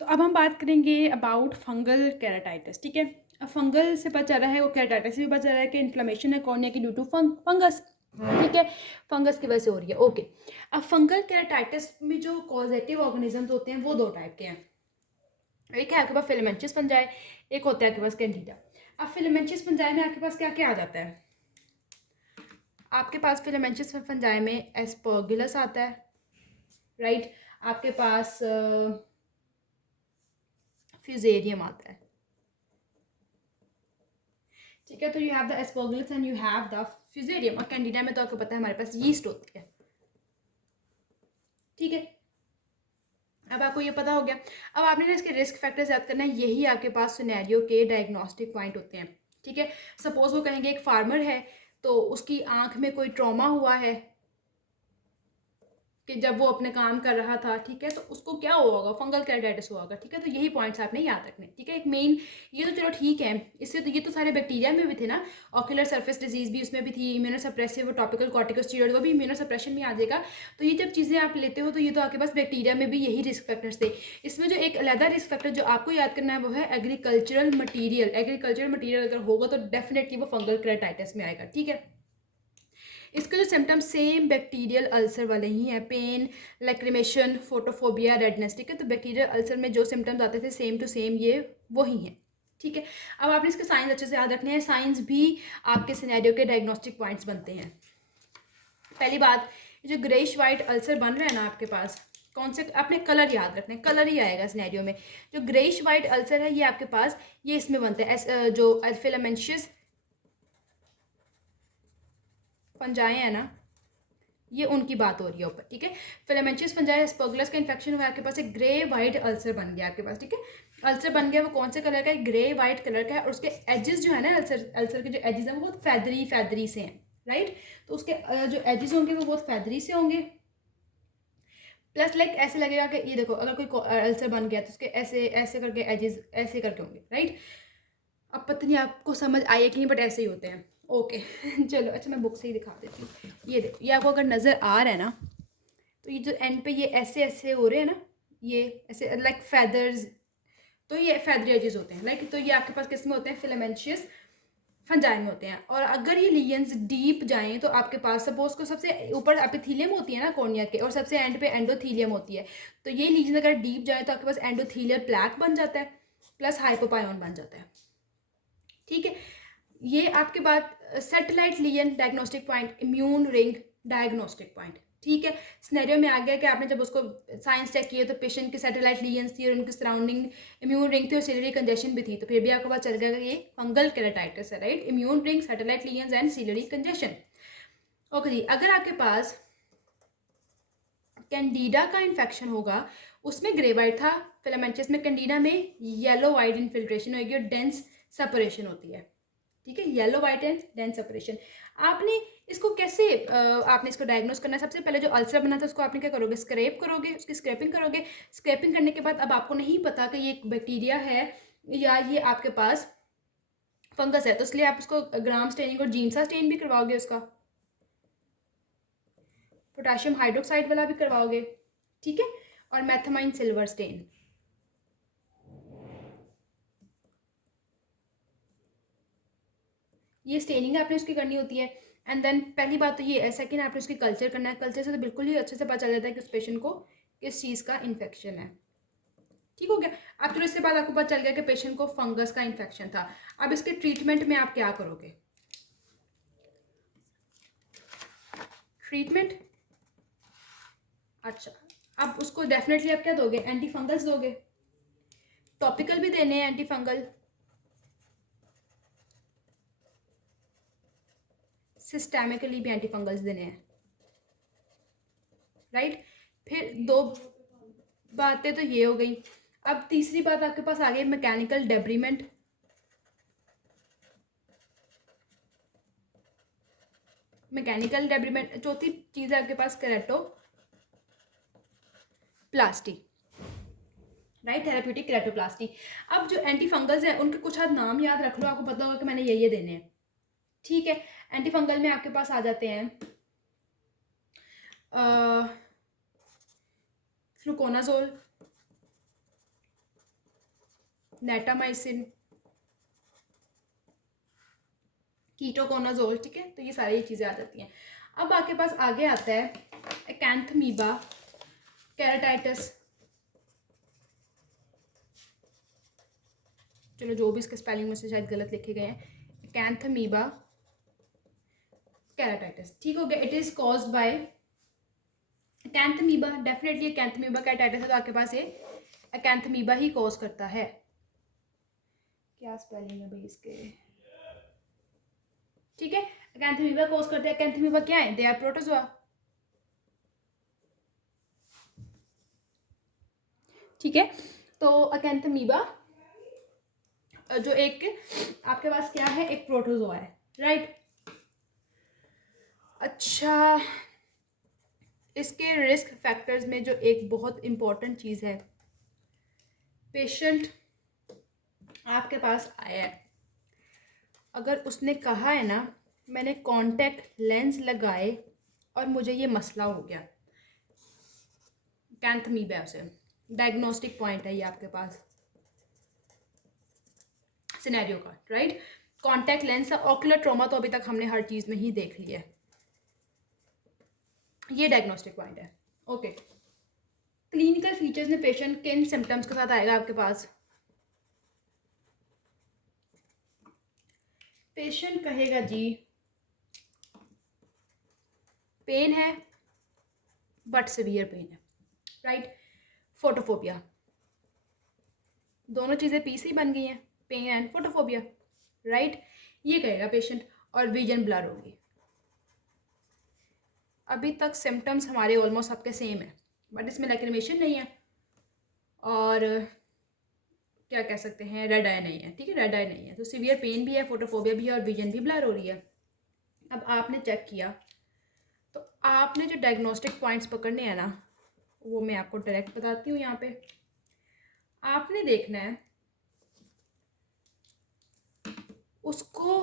तो अब हम बात करेंगे अबाउट फंगल केराटाइटिस, ठीक है। अब फंगल से पता चल रहा है, वो केराटाइटिस से भी पता चल रहा है कि इन्फ्लेमेशन है कॉर्निया की ड्यू टू फंगस, ठीक है, फंगस की वजह से हो रही है। ओके, अब फंगल केराटाइटिस में जो कॉजेटिव ऑर्गेनिजम्स होते हैं वो दो टाइप के हैं। एक है आपके पास फिलामेंटस फंजाई, एक होता है आपके पास कैंडिडा। अब फिलामेंटस फंजाई में आपके पास क्या क्या आ जाता है? आपके पास फिलामेंटस फंजाई में एस्परगिलस आता है, राइट। आपके पास फ्यूजेरियम आता है, ठीक है। तो you have the Aspergillus and you have the fusarium. और कैंडिडा में तो आपको पता है हमारे पास यीस्ट होती है, ठीक है। अब आपको ये पता हो गया। अब आपने ना इसके रिस्क फैक्टर्स याद करना है, यही आपके पास सिनेरियो के डायग्नोस्टिक पॉइंट होते हैं, ठीक है। सपोज वो कहेंगे एक फार्मर है, तो उसकी आंख में कोई ट्रॉमा हुआ है कि जब वो अपने काम कर रहा था, ठीक है, तो उसको क्या हुआ होगा? फंगल केराटाइटिस हुआ होगा, ठीक है। तो यही पॉइंट्स आपने याद रखने, ठीक है। एक मेन ये तो चलो ठीक है, इससे तो ये तो सारे बैक्टीरिया में भी थे ना। ऑक्यूलर सरफेस डिजीज भी उसमें भी थी, इम्यूनोसप्रेसिव टॉपिकल कॉर्टिकोस्टेरॉइड वो भी इम्यूनोसप्रेशन में आ जाएगा। तो ये जब चीज़ें आप लेते हो तो ये तो आपके पास बैक्टीरिया में भी यही रिस्क फैक्टर्स थे। इसमें जो एक अलग रिस्क फैक्टर जो आपको याद करना है वो है एग्रीकल्चरल मटीरियल। एग्रीकल्चरल मटीरियल अगर होगा तो डेफिनेटली वो फंगल केराटाइटिस में आएगा, ठीक है। इसके जो सिम्टम्स सेम बैक्टीरियल अल्सर वाले ही हैं, पेन, लैक्रिमेशन, फोटोफोबिया, रेडनेस, ठीक है। तो बैक्टीरियल अल्सर में जो सिम्टम्स आते थे सेम टू सेम ये वही हैं, ठीक है। अब आपने इसके साइंस अच्छे से याद रखने हैं, साइंस भी आपके सिनेरियो के डायग्नोस्टिक पॉइंट्स बनते हैं। पहली बात, जो ग्रेइश वाइट अल्सर बन रहा है ना आपके पास, कौन से अपने कलर याद रखने, कलर ही आएगा सिनेरियो में। जो ग्रेइश वाइट अल्सर है ये आपके पास ये इसमें बनता है, जो फिलामेंशियस फंजाई है ना, ये उनकी बात हो रही है ऊपर, ठीक है। फिलामेंशियस फंजाई एस्परगिलस का इन्फेक्शन हुआ, आपके पास एक ग्रे वाइट अल्सर बन गया आपके पास, ठीक है। अल्सर बन गया, वो कौन से कलर का है? ग्रे वाइट कलर का है। और उसके एजेस जो है ना, अल्सर के जो एजेस हैं वो बहुत फैदरी फैदरी से हैं, राइट। तो उसके जो एजेस होंगे वो बहुत फैदरी से होंगे, प्लस लाइक ऐसे लगेगा कि ये देखो अगर कोई अल्सर बन गया तो उसके ऐसे ऐसे करके एजेस ऐसे करके होंगे, राइट। अब पता नहीं आपको समझ आए कि नहीं, बट ऐसे ही होते हैं, ओके। चलो अच्छा, मैं बुक से ही दिखा देती हूँ। ये देखो, ये आपको अगर नज़र आ रहा है ना, तो ये जो एंड पे ये ऐसे ऐसे हो रहे हैं ना, ये ऐसे लाइक फेदर्स, तो ये फेदरी एजेस होते हैं, लाइक। तो ये आपके पास किस में होते हैं? फिलामेंशियस फंजाई में होते हैं। और अगर ये लीजन्स डीप जाएं तो आपके पास सपोज को सबसे ऊपर एपिथीलियम होती है ना कॉर्निया के, और सबसे एंड पे एंडोथीलियम होती है। तो ये लीजन अगर डीप जाए तो आपके पास एंडोथीलियल प्लैक बन जाता है, प्लस हाइपोपायन बन जाता है, ठीक है। ये आपके बाद satellite lesion diagnostic point, immune ring diagnostic point, ठीक है। स्नेरियो में आ गया कि आपने जब उसको साइंस चेक किए तो पेशेंट की सैटेलाइट लीजन्स थी और उनकी सराउंडिंग इम्यून रिंग थी और सिलरी कंजेशन भी थी, तो फिर भी आपको पता चल गया कि ये फंगल केराटाइटिस है, right. Immune ring, satellite lesions and ciliary congestion. Okay जी, अगर आपके पास कैंडिडा का इन्फेक्शन होगा, उसमें ग्रे वाइट था, फिलामेंटस में कैंडिडा में येलो वाइट इन्फिल्ट्रेशन होगी और डेंस सेपरेशन होती है, ठीक है। Yellow white and dense separation. आपने इसको कैसे आपने इसको डायग्नोस करना है? सबसे पहले जो अल्सर बना था उसको आपने क्या करोगे? स्क्रैप करोगे, उसकी स्क्रैपिंग करोगे। स्क्रैपिंग करने के बाद अब आपको नहीं पता कि ये एक बैक्टीरिया है या ये आपके पास फंगस है, तो इसलिए आप उसको ग्राम स्टेनिंग और जीनसा स्टेन भी करवाओगे, उसका पोटेशियम हाइड्रोक्साइड वाला भी करवाओगे, ठीक है। और मैथमाइन सिल्वर स्टेन, ये स्टेनिंग आपने उसकी करनी होती है। एंड देन पहली बात तो ये है, सेकंड आपने उसकी कल्चर करना है। कल्चर से तो बिल्कुल ही अच्छे से पता चल जाता है कि उस पेशेंट को किस चीज़ का इन्फेक्शन है, ठीक हो गया। अब चलो इसके बाद आपको पता चल गया कि पेशेंट को फंगस का इन्फेक्शन था। अब इसके ट्रीटमेंट में आप क्या करोगे? ट्रीटमेंट, अच्छा, अब उसको डेफिनेटली आप क्या दोगे? एंटी फंगस दोगे। टॉपिकल भी देने हैं एंटी फंगल, सिस्टेमिकली भी एंटी फंगल्स देने हैं, राइट। फिर दो बातें तो ये हो गई। अब तीसरी बात आपके पास आ गई मैकेनिकल डेब्रीमेंट। मैकेनिकल डेब्रीमेंट, चौथी चीज़ है आपके पास केराटो प्लास्टी, राइट, थेराप्यूटिक केराटोप्लास्टी। अब जो एंटी फंगल्स हैं उनके कुछ हाथ नाम याद रख लो, आपको पता होगा कि मैंने ये देने हैं, ठीक है। एंटी फंगल में आपके पास आ जाते हैं फ्लुकोनाजोल, नेटामाइसिन, कीटोकोनाजोल, ठीक है। तो ये सारी चीज़ें आ जाती हैं। अब आपके पास आगे आता है एक्यांथमीबा केराटाइटिस। चलो जो भी इसके स्पेलिंग में से शायद गलत लिखे गए हैं, एक्यांथमीबा केराटाइटिस, ठीक हो गया। It is caused by acanthamoeba, definitely acanthamoeba keratitis है तो आपके पास ये एक्यांथमीबा ही कॉज करता है। क्या स्पेलिंग है भाई इसके, ठीक है। एक्यांथमीबा कॉज करते हैं। एक्यांथमीबा क्या है? दे आर प्रोटोजोआ, ठीक है। तो एक्यांथमीबा जो एक आपके पास क्या है, एक प्रोटोजोआ है, राइट। अच्छा, इसके रिस्क फैक्टर्स में जो एक बहुत इम्पॉर्टेंट चीज़ है, पेशेंट आपके पास आया है, अगर उसने कहा है ना मैंने कॉन्टैक्ट लेंस लगाए और मुझे ये मसला हो गया, कैंथमीबा है, उसे डायग्नोस्टिक पॉइंट है ये आपके पास सिनेरियो का, right. Contact lens, ocular trauma तो अभी तक हमने हर चीज़ में ही देख लिया है, ये डायग्नोस्टिक पॉइंट है, ओके। क्लिनिकल फीचर्स में पेशेंट किन सिम्टम्स के साथ आएगा आपके पास? पेशेंट कहेगा जी पेन है बट सिवियर पेन है, राइट। फोटोफोबिया, दोनों चीज़ें पी से ही बन गई हैं, पेन एंड फोटोफोबिया, राइट। ये कहेगा पेशेंट। और विजन ब्लर होगी। अभी तक सिम्टम्स हमारे ऑलमोस्ट सबके सेम है, बट इसमें लैक्रिमेशन नहीं है और क्या कह सकते हैं, रेड आई नहीं है, ठीक है, रेड आई नहीं है। तो सीवियर पेन भी है, फोटोफोबिया भी है और विजन भी ब्लर हो रही है। अब आपने चेक किया तो आपने जो डायग्नोस्टिक पॉइंट्स पकड़ने हैं ना, वो मैं आपको डायरेक्ट बताती हूँ। यहाँ पे आपने देखना है उसको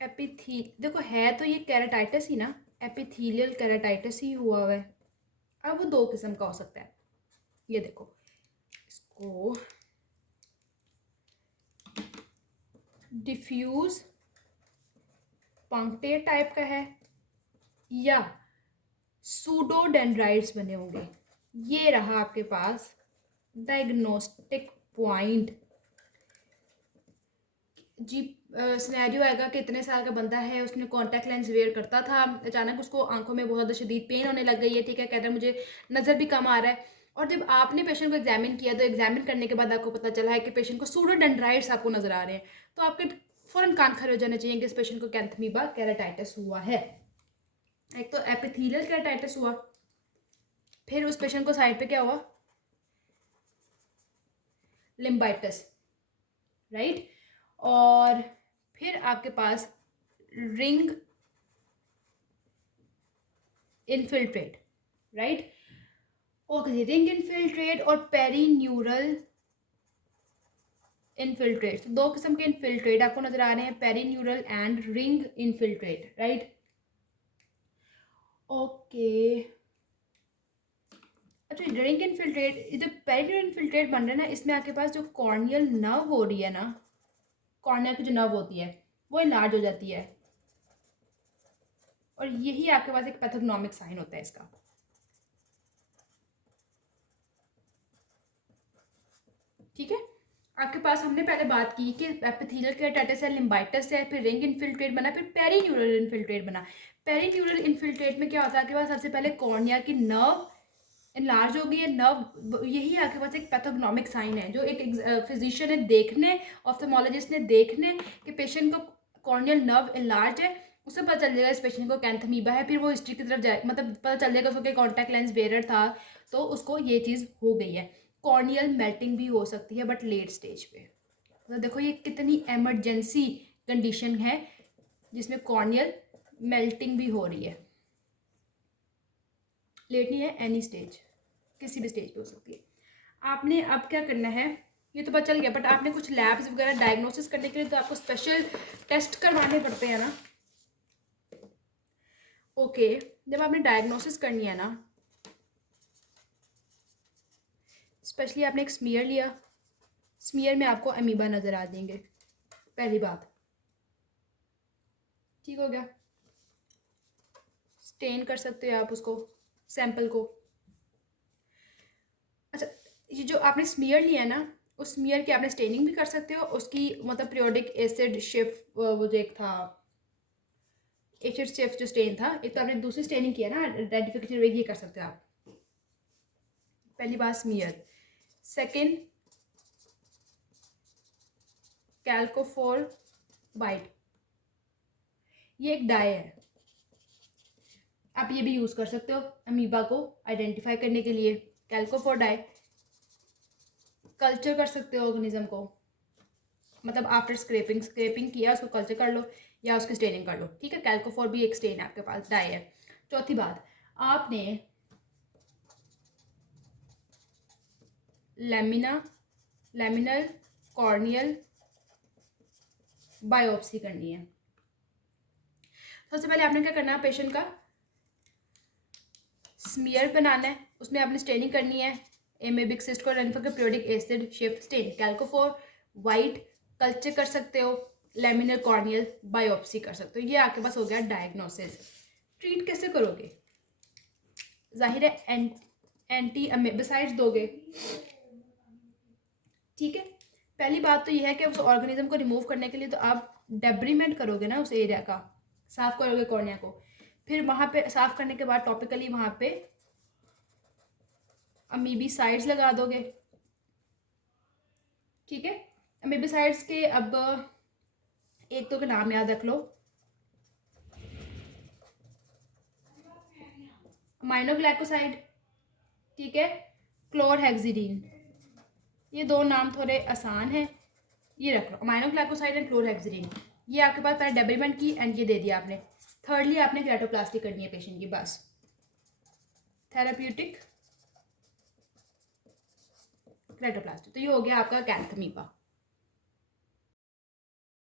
देखो है तो ये केराटाइटिस ही ना, एपिथेलियल केराटाइटिस ही हुआ है। अब वो दो किस्म का हो सकता है, ये देखो इसको डिफ्यूज पंक्टेट टाइप का है या सूडोडेंड्राइट्स बने होंगे। ये रहा आपके पास डायग्नोस्टिक पॉइंट जी। सिनेरियो आएगा कि इतने साल का बंदा है, उसने कॉन्टैक्ट लेंस वेयर करता था, अचानक उसको आंखों में बहुत ज़्यादा शदीद पेन होने लग गई है, ठीक है, कहता है मुझे नज़र भी कम आ रहा है। और जब आपने पेशेंट को एग्जामिन किया तो एग्जामिन करने के बाद आपको पता चला है कि पेशेंट को सूडोडेंड्राइट्स आपको नज़र आ रहे हैं, तो आपके फ़ौरन कान खड़े हो जाने चाहिए कि इस पेशेंट को कैंथमीबा केराटाइटिस हुआ है। एक तो एपिथेलियल केराटाइटिस हुआ, फिर उस पेशेंट को साइड पे क्या हुआ, लिम्बाइटिस, राइट। और फिर आपके पास ring infiltrate, right. Okay, ring infiltrate और पेरीन्यूरल इनफिल्ट्रेट, तो दो किस्म के इनफिल्ट्रेट आपको नजर आ रहे हैं, perineural and ring infiltrate, right. Okay, अच्छा, रिंग इनफिल्ट्रेट, इधर पेरीन्यूरल इनफिल्ट्रेट बन रहा है ना, इसमें आपके पास जो कॉर्नियल नर्व हो रही है ना, कॉर्निया की जो नर्व होती है वो इलार्ज हो जाती है, और यही आपके पास एक पैथोग्नोमिक साइन होता है इसका, ठीक है। आपके पास हमने पहले बात की कि एपिथेलियल केराटाइटिस है, लिम्बाइटिस है, फिर रिंग इनफिल्ट्रेट बना, फिर पेरीन्यूरल इनफिल्ट्रेट बना। पेरीन्यूरल इनफिल्ट्रेट में क्या होता है, आपके पास सबसे पहले कॉर्निया की नर्व इनलार्ज हो गई है, नर्व, यही आपके पास एक पैथोग्नोमिक साइन है जो एक फिजिशियन ने देखने, ऑफ्थेमोलॉजिस्ट ने देखने कि पेशेंट को कॉर्नियल नर्व इनलार्ज है, उससे पता चल जाएगा इस पेशेंट को कैंथमीबा है। फिर वो हिस्ट्री की तरफ जाए, मतलब पता चल जाएगा उसको कि कॉन्टैक्ट लेंस वेयर था, तो उसको ये चीज़ हो गई है। कॉर्नियल मेल्टिंग भी हो सकती है बट लेट स्टेज पे, तो देखो ये कितनी एमरजेंसी कंडीशन है जिसमें कॉर्नियल मेल्टिंग भी हो रही है, लेट नहीं है, एनी स्टेज, किसी भी स्टेज पे हो सकती है। आपने अब क्या करना है, ये तो पता चल गया, बट आपने कुछ लैब्स वगैरह डायग्नोसिस करने के लिए तो आपको स्पेशल टेस्ट करवाने पड़ते हैं ना। ओके, जब आपने डायग्नोसिस करनी है ना, स्पेशली आपने एक स्मीयर लिया, स्मीयर में आपको अमीबा नज़र आ जाएंगे, पहली बात। ठीक हो गया। स्टेन कर सकते हो आप उसको, सैंपल को। अच्छा, ये जो आपने स्मीयर लिया है ना, उस स्मीयर की आपने स्टेनिंग भी कर सकते हो, उसकी मतलब पीरियोडिक एसिड शिफ्ट, वो जो एक था एसिड शिफ्ट जो स्टेन था, एक तो आपने दूसरी स्टेनिंग किया ना आइडेंटिफिकेशन, ये कर सकते हो आप। पहली बात स्मीयर। सेकंड, कैल्कोफोर वाइट, ये एक डाई है, आप ये भी यूज़ कर सकते हो अमीबा को आइडेंटिफाई करने के लिए। कैल्कोफोर डाई कल्चर कर सकते हो ऑर्गेनिज्म को, मतलब आफ्टर स्क्रेपिंग किया उसको कल्चर कर लो या उसकी स्टेनिंग कर लो। ठीक है, कैल्कोफोर भी एक स्टेन आपके पास, डाई है। चौथी बात, आपने लैमिनल कॉर्नियल बायोप्सी करनी है। सबसे पहले आपने क्या करना है, पेशेंट का स्मीयर बनाना है, उसमें आपने स्टेनिंग करनी है, एमेबिक सिस्ट को आइडेंटिफाई कर पीरियोडिक एसिड शिफ्ट स्टेन, कैल्कोफोर वाइट कल्चर कर सकते हो, लैमिनर कॉर्नियल बायोप्सी कर सकते हो। ये आपके पास हो गया डायग्नोसिस। ट्रीट कैसे करोगे? जाहिर है एंटी अमेबिसाइड्स दोगे। ठीक है, पहली बात तो यह है कि उस ऑर्गेनिज्म को रिमूव करने के लिए तो आप डेब्रीमेंट करोगे ना उस एरिया का, साफ करोगे कॉर्निया को, फिर वहाँ पे साफ करने के बाद टॉपिकली वहाँ पे अमीबिसाइड्स लगा दोगे। ठीक है, अमीबिसाइड्स के अब एक तो का नाम याद रख लो, अमाइनोग्लाइकोसाइड, ठीक है, क्लोरहेक्सिडीन, ये दो नाम थोड़े आसान हैं, ये रख लो, अमाइनोग्लाइकोसाइड एंड क्लोरहेक्सिडीन। ये आपके पास पहले डेब्रीमेंट की एंड ये दे दिया आपने। थर्डली आपने केराटोप्लास्टी करनी है पेशेंट की, बस थेराप्यूटिक केराटोप्लास्टी। तो ये हो गया आपका कैंथमीबा।